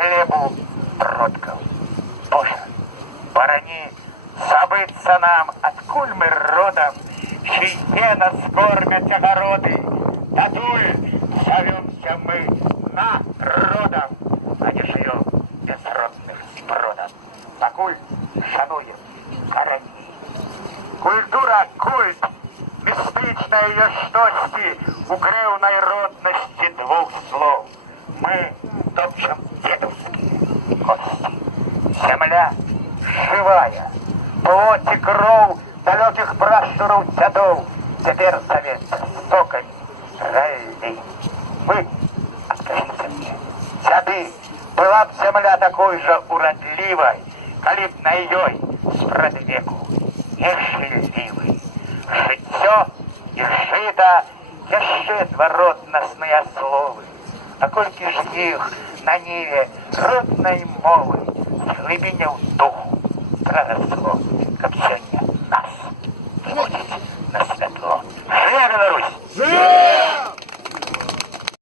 хлебу продкаў. Божа, барані забыцца нам, адкуль мы родам, чый сена скормяць агароды. Татуль завёмся мы народам, а не жывём безродных спродам. Пакуль шануем карані. Культура — культ, містычная ее штосьці у крэўнай роднасці двух слоў. Мы топчем дедаўскія косці. Земля живая, плоть и кроў далёкіх прашчураў дзядоў цяпер завецца сокамі галлі. Вы, адкажыце мне, дзяды, была б земля такой жа урадлівай, калі б на ёй спрадвеку не жыллівы. Жыццё і жыта яшчэ два роднасныя словы. А колькі ж іх на ніве роднай мовы з глыбіняў духу прарасло, каб сёння